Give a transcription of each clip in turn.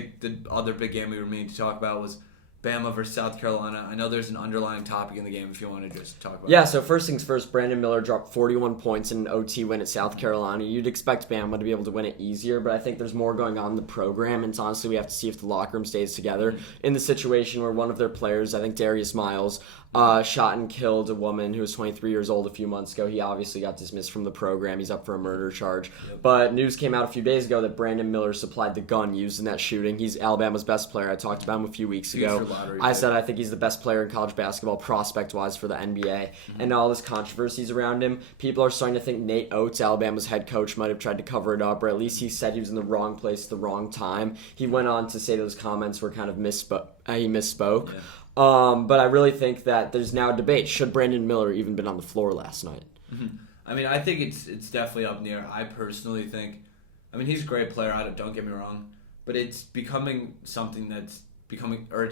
think the other big game we were meaning to talk about was Bama versus South Carolina. I know there's an underlying topic in the game if you want to just talk about it. Yeah, so first things first, Brandon Miller dropped 41 points in an OT win at South Carolina. You'd expect Bama to be able to win it easier, but I think there's more going on in the program, and honestly, we have to see if the locker room stays together. In the situation where one of their players, I think Darius Miles, shot and killed a woman who was 23 years old a few months ago. He obviously got dismissed from the program. He's up for a murder charge. Yep. But news came out a few days ago that Brandon Miller supplied the gun used in that shooting. He's Alabama's best player. I talked about him a few weeks ago. I said I think he's the best player in college basketball prospect-wise for the NBA. And all this controversies around him, people are starting to think Nate Oates, Alabama's head coach, might have tried to cover it up, or at least he said he was in the wrong place at the wrong time. He went on to say those comments were kind of he misspoke. Yeah. But I really think that there's now a debate. Should Brandon Miller even been on the floor last night? Mm-hmm. I mean, I think it's definitely up in the air. I personally think, he's a great player. Don't get me wrong, but it's becoming something it's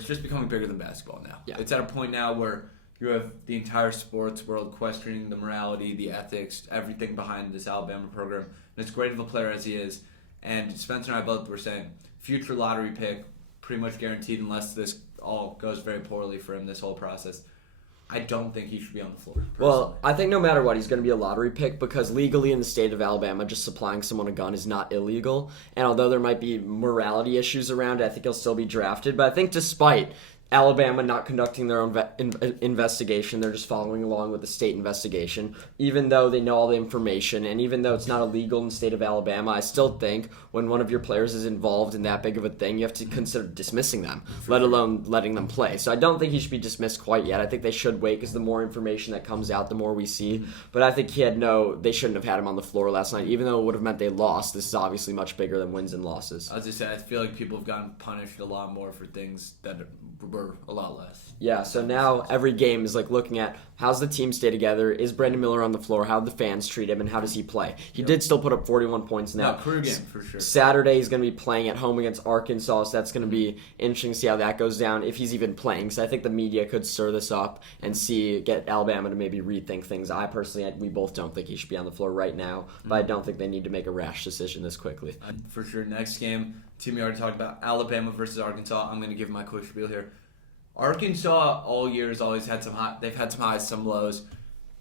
just becoming bigger than basketball now. Yeah. It's at a point now where you have the entire sports world questioning the morality, the ethics, everything behind this Alabama program. And it's great of a player as he is. And Spencer and I both were saying, future lottery pick, pretty much guaranteed unless this all goes very poorly for him, this whole process. I don't think he should be on the floor, personally. Well, I think no matter what, he's going to be a lottery pick because legally in the state of Alabama, just supplying someone a gun is not illegal. And although there might be morality issues around it, I think he'll still be drafted. But I think despite Alabama not conducting their own investigation, they're just following along with the state investigation, even though they know all the information, and even though it's not illegal in the state of Alabama, I still think when one of your players is involved in that big of a thing, you have to consider dismissing them, let alone letting them play. So I don't think he should be dismissed quite yet. I think they should wait because the more information that comes out, the more we see. But I think they shouldn't have had him on the floor last night, even though it would have meant they lost. This is obviously much bigger than wins and losses. As I said, I feel like people have gotten punished a lot more for things that were a lot less. Yeah, so now every game is like looking at how's the team stay together, is Brandon Miller on the floor, how do the fans treat him, and how does he play. He did still put up 41 points now. No, career game for sure. Saturday he's going to be playing at home against Arkansas, so that's going to be interesting to see how that goes down, if he's even playing. So I think the media could stir this up and get Alabama to maybe rethink things. We both don't think he should be on the floor right now, but I don't think they need to make a rash decision this quickly. For sure, next game, team we already talked about, Alabama versus Arkansas. I'm going to give my quick spiel here. Arkansas all year has always had they've had some highs, some lows.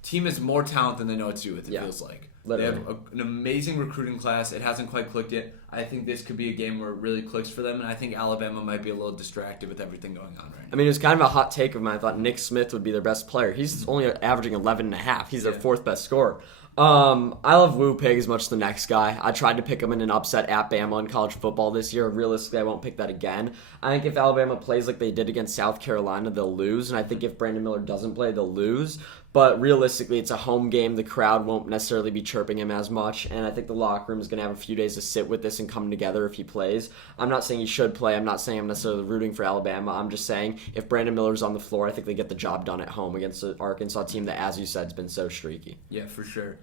Team has more talent than they know what to do with, it feels like. Literally. They have an amazing recruiting class. It hasn't quite clicked yet. I think this could be a game where it really clicks for them, and I think Alabama might be a little distracted with everything going on right now. It was kind of a hot take of mine. I thought Nick Smith would be their best player. He's only averaging 11.5. He's their fourth best scorer. I love Wu Pig as much as the next guy. I tried to pick him in an upset at Bama in college football this year. Realistically, I won't pick that again. I think if Alabama plays like they did against South Carolina, they'll lose. And I think if Brandon Miller doesn't play, they'll lose. But realistically, it's a home game. The crowd won't necessarily be chirping him as much. And I think the locker room is going to have a few days to sit with this and come together if he plays. I'm not saying he should play. I'm not saying I'm necessarily rooting for Alabama. I'm just saying if Brandon Miller's on the floor, I think they get the job done at home against the Arkansas team that, as you said, has been so streaky. Yeah, for sure.